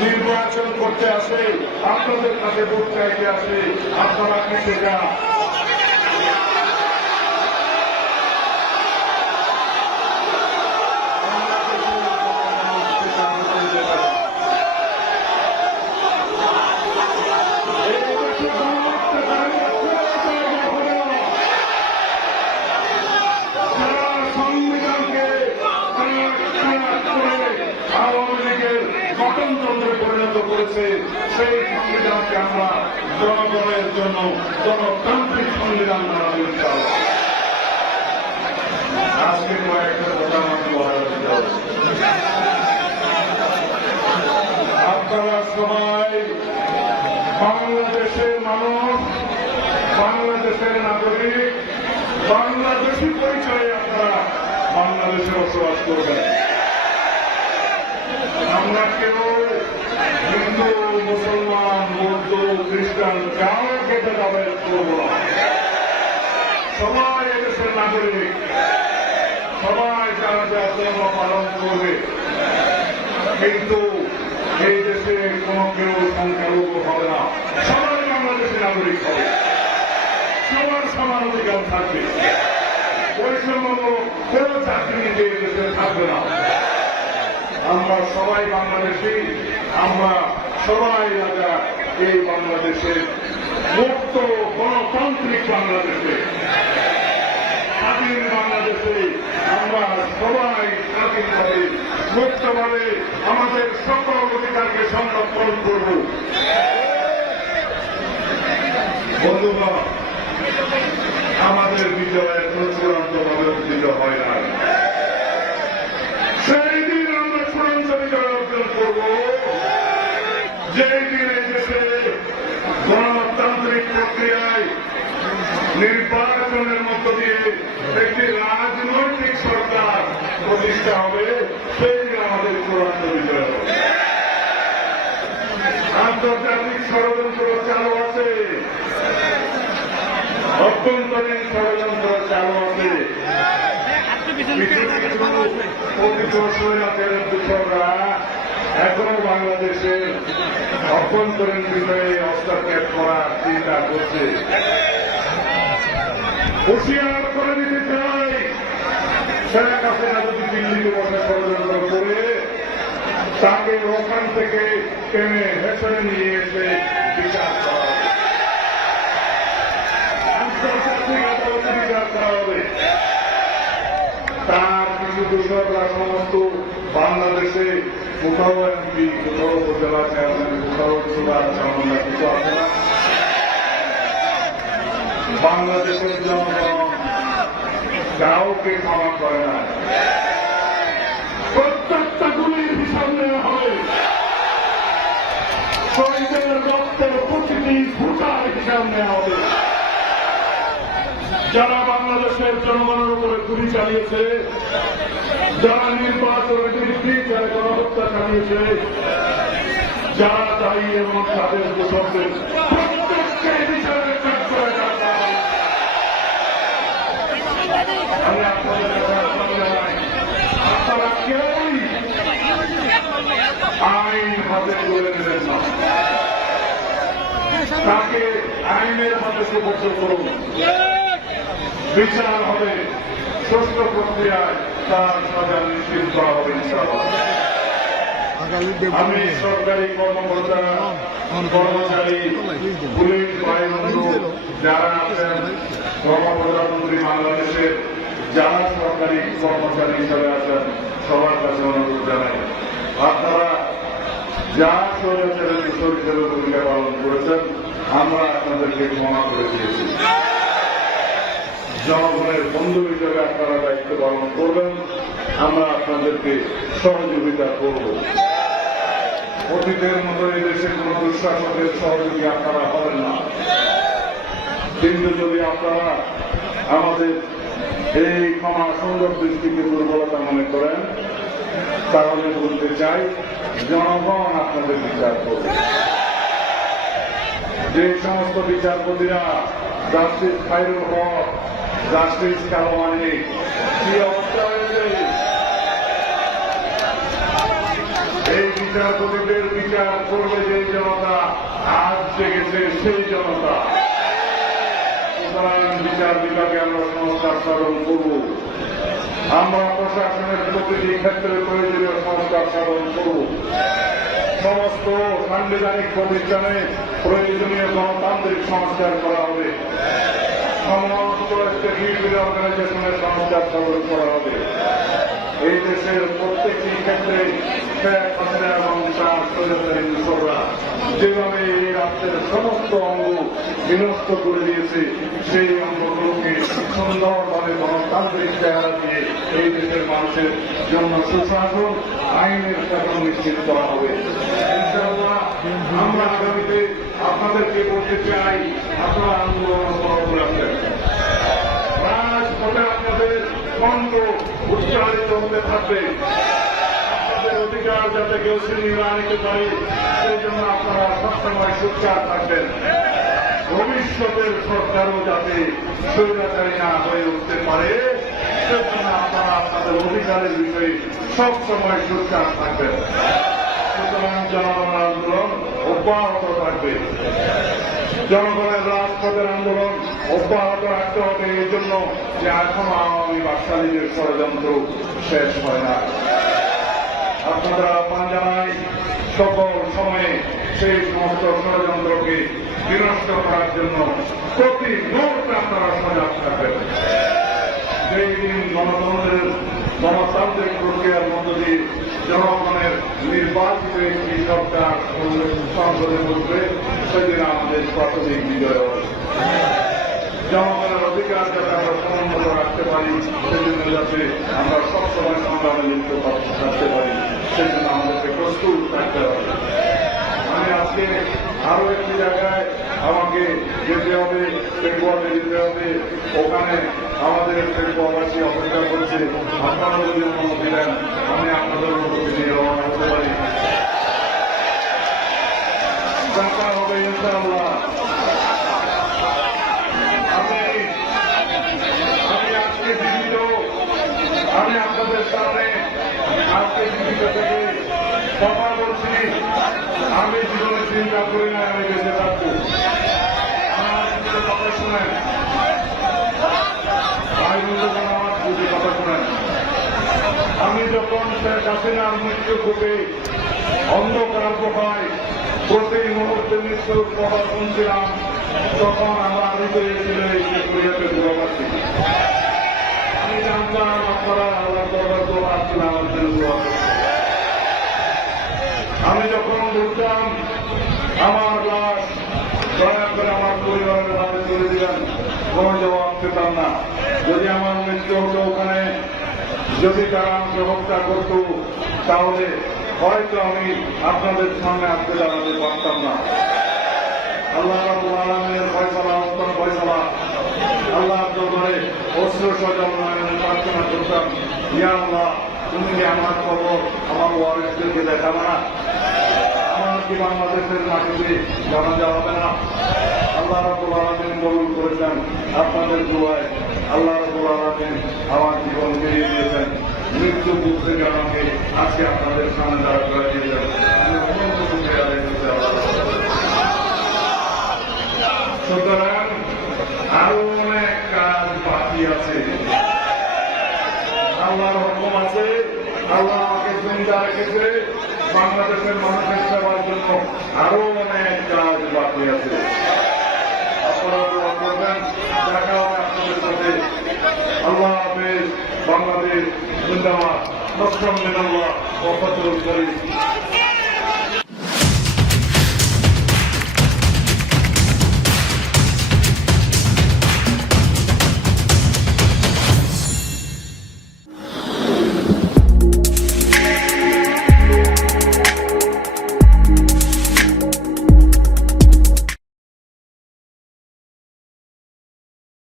নির্বাচন করতে আসে আপনাদের কাছে ভোট চাইতে আসে আপনারা কি সেটা জনগণের জন্য গণতান্ত্রিক সংবিধান ইনশাআল্লাহ। আজকে কয়েকটা কথা আমাকে বলা আপনারা সবাই বাংলাদেশের মানুষ, বাংলাদেশের নাগরিক, বাংলাদেশি পরিচয়ে আপনারা বাংলাদেশে বসবাস করবেন আমরা কেউ হিন্দু, মুসলমান, বৌদ্ধ, খ্রিস্টান কাউকে ভেদাভেদ করব না সবাই এদেশের নাগরিক। সবাই যার ধর্ম পালন করবে। কিন্তু এই দেশে কোনো কেউ সংখ্যালঘু হবে না। সবাই বাংলাদেশের নাগরিক হবে। সবার সমান অধিকার থাকবে। বৈষম্যমূলক কোনো চাকরি নিতে থাকবে না। আমরা সবাই বাংলাদেশি। আমরা সবাই রাজা এই বাংলাদেশের মুক্ত গণতান্ত্রিক বাংলাদেশে। স্বাধীন বাংলাদেশে আমরা সবাই স্বাধীনভাবে মুক্তভাবে আমাদের সকল অধিকারকে সংরক্ষণ করব। বন্ধুগণ আমাদের বিজয় এখন চূড়ান্তভাবে অর্জিত হয় না সেই দিন আমরা চূড়ান্ত বিজয় অর্জন করব যেই দিন এই দেশে গণতান্ত্রিক প্রক্রিয়ায় নির্বাচনের মধ্য দিয়ে একটি রাজনৈতিক সরকার প্রতিষ্ঠা হবে, সেই আমাদের চূড়ান্ত বিজয় আন্তর্জাতিক ষড়যন্ত্র চালু আছে। অভ্যন্তরীণ ষড়যন্ত্র চালু আছে। এখনও বাংলাদেশের অভ্যন্তরীণ বিষয়ে হস্তক্ষেপ করার চিন্তা করছে। হুঁশিয়ার করে দিতে চাই। শেখ হাসিনা যদি দিল্লিতে বসে ষড়যন্ত্র করে, তাকে ওখান থেকে টেনে হেসড়ে নিয়ে এসে বিচার তার কিছু দূষকরা সমস্ত বাংলাদেশে কোথাও এমপি কোথাও উপজেলা চেয়ারম্যান কোথাও জেলা চেয়ারম্যান কিছু আছে না বাংলাদেশের জনগণ কাউকে ক্ষমা করে না। প্রত্যেকটা গুলির হিসাব নেওয়া হবে শহীদের রক্তের প্রতিটি ফুটার হিসাব নেওয়া হবে। যারা বাংলাদেশের জনগণের উপরে গুলি চালিয়েছে, যারা নির্বাচনের বিরুদ্ধে যারা গণহত্যা চালিয়েছে, যারা দায়ী এবং তাদের দোষকদের প্রত্যেককে বিচারের কাজ করে রাখা হবে। আমি আপনাদের কাছে আহ্বান জানাই, আপনারা কেউই আইন হাতে তুলে নেবেন না তাকে করুন বিচার হবে সুষ্ঠু প্রক্রিয়ায় তার সাজা নিশ্চিত করা হবে। আমি সরকারি কর্মকর্তা কর্মচারী পুলিশ বায়ুবন্ধু যারা আছেন কর্মপ্রধানমন্ত্রী বাংলাদেশের যারা সরকারি কর্মচারী হিসাবে আছেন সবার কাছে অনুরোধ জানাই আপনারা যা স্বৈরাচারের কিশোর হিসেবে ভূমিকা পালন করেছেন আমরা আপনাদেরকে ক্ষমা করে দিয়েছি। জনগণের বন্ধু হিসেবে আপনারা দায়িত্ব পালন করবেন, আমরা আপনাদেরকে সহযোগিতা করব। অতীতের মতো এই দেশে কোন দুঃশাসনের সহযোগী আপনারা হবেন না। কিন্তু যদি আপনারা আমাদের এই ক্ষমা সুন্দর দৃষ্টিকে দুর্বলতা মনে করেন, তাহলে বলতে চাই, জনগণ আপনাদের বিচার করবে। যে সমস্ত বিচারপতিরা জাস্টিস খাইরুল হক জাস্টিস কালোয়ানি কি অবস্থা হয়েছে? এই বিচারপতিদের বিচার করবে যে জনতা, আজ জেগেছে সেই জনতা। সুতরাং বিচার বিভাগে আমরা সংস্কার সাধন করব। আমরা প্রশাসনের প্রতিটি ক্ষেত্রে প্রয়োজনীয় সংস্কার সাধন করব সমস্ত সাংবিধানিক প্রতিষ্ঠানে প্রয়োজনীয় গণতান্ত্রিক সংস্কার করা হবে। সমস্ত স্টেটিউশন অর্গানাইজেশনের সংস্কার সাধন করা হবে। এই দেশের প্রত্যেকটি ক্ষেত্রে এবং তার স্বৈরাচারী মিশররা যেভাবে এই রাষ্ট্রের সমস্ত অঙ্গ বিনষ্ট করে দিয়েছে, সেই অঙ্গগুলোকে সুন্দরভাবে গণতান্ত্রিক চেহারা দিয়ে এই দেশের মানুষের জন্য সুশাসন, আইনের শাসন নিশ্চিত করা হবে। আমরা আগামীতে আপনাদেরকে বলতে চাই, আপনারা আন্দোলন অব্যাহত রাখবেন। রাজপথে আপনাদের কণ্ঠ উচ্চারিত হতে থাকবে। অধিকার যাতে কেউ ছিনিয়ে না নিতে পারে, সেই জন্য আপনারা সবসময় সুচার থাকবেন। ভবিষ্যতের সরকারও যাতে স্বৈরাচারী না হয়ে উঠতে পারে, সেজন্য আপনারা আপনাদের অধিকারের বিষয়ে সবসময় সুচার থাকবেন। সুতরাং জনগণের আন্দোলন অব্যাহত থাকবে। জনগণের রাজপথের আন্দোলন অব্যাহত রাখতে হবে, এই জন্য যে এখনও আওয়ামী বাকশালীদের ষড়যন্ত্র শেষ হয় না। আপনাদের আহ্বান জানাই, সকল সময়ে সেই সমস্ত ষড়যন্ত্রকে বিনষ্ট করার জন্য প্রতি মুহূর্তে আপনারা সজাগ থাকবেন। সেই দিন গণতন্ত্রের, গণতান্ত্রিক প্রক্রিয়ার মধ্য দিয়ে জনগণের নির্বাচিত একটি সরকার সংসদে বসবে সেদিন আমাদের প্রাথমিক বিজয় জনগণের অধিকার যাতে আমরা সমুন্নত রাখতে পারি, সেজন্য যাতে আমরা সবসময় সংগ্রামে লিপ্ত থাকতে পারি, সেজন্য আমাদেরকে প্রস্তুত থাকতে হবে। আমি আজকে আরও একটি জায়গায় আমাকে যেতে হবে পেটুয়াতে যেতে হবে। ওখানে আমাদের পেটুয়াবাসী অপেক্ষা করছে। আপনারা যদি অনুমতি দেন, আমি আপনাদের অনুমতি নিয়ে রওনা হতে পারি। হবে ইনশাআল্লাহ। আমি আপনাদের সামনে আজকে আমি চিন্তা করি না আমি বেঁচে থাকব আমার কথা শুনেন ভাই বন্ধুগণ আমার বুঝে কথা শুনেন আমি যখন শেখ হাসিনার মৃত্যু ঘটে, অন্ধকার পোহায় প্রতি মুহূর্তে মৃত্যুর কথা শুনছিলাম, তখন আমার হৃদয়ে ছিল এই শেখরিয়াতে দূরবাসী আমি জানতাম আপনারা আল্লাহ দরবার দোয়া আসছেন আমার জন্য আমি যখন বুঝতাম আমার লাশ, দয়া করে আমার পরিবারের নামে তুলে দিলেন কোনো জবাব পেতাম না। যদি আমার মৃত্যু হতো ওখানে, যদি তারা আমাকে হত্যা করত, তাহলে হয়তো আমি আপনাদের সামনে আসতে দাঁড়াতে পারতাম না। আল্লাহ আলমের ফয়সলা উত্তম ফয়সলা আল্লাহ দরবারে অস্ত্র সজল নয়নে প্রার্থনা করতাম, ইয়া আল্লাহ, তুমি আমার খবর আমার ওয়ারিসদেরকে দেখাবে? না আমার কি বাংলাদেশের মাটিতে জানা যাবে না আল্লাহ রাবুল আলমিন কবুল করেছেন, আপনাদের দোয়ায় আল্লাহ রাবুল আলমিন আমার জীবন ফিরিয়ে দিয়েছেন। মৃত্যু বুঝতে আমাকে আজকে আপনাদের সামনে দাঁড় করে দিয়েছেন। সুতরাং আরও অনেক কাজ বাকি আছে। আল্লাহর হুকুম আছে, আল্লাহ আমাকে চিন্তা রেখেছে। বাংলাদেশের মানুষের সেবার জন্য আরও অনেক কাজ বাকি আছে। আপনারা দোয়া করবেন, দেখা হবে আপনাদের সাথে। আল্লাহ বাংলাদেশ জিন্দাবাদ। নকশন মিনাল্লাহ ওফাতুল করিম।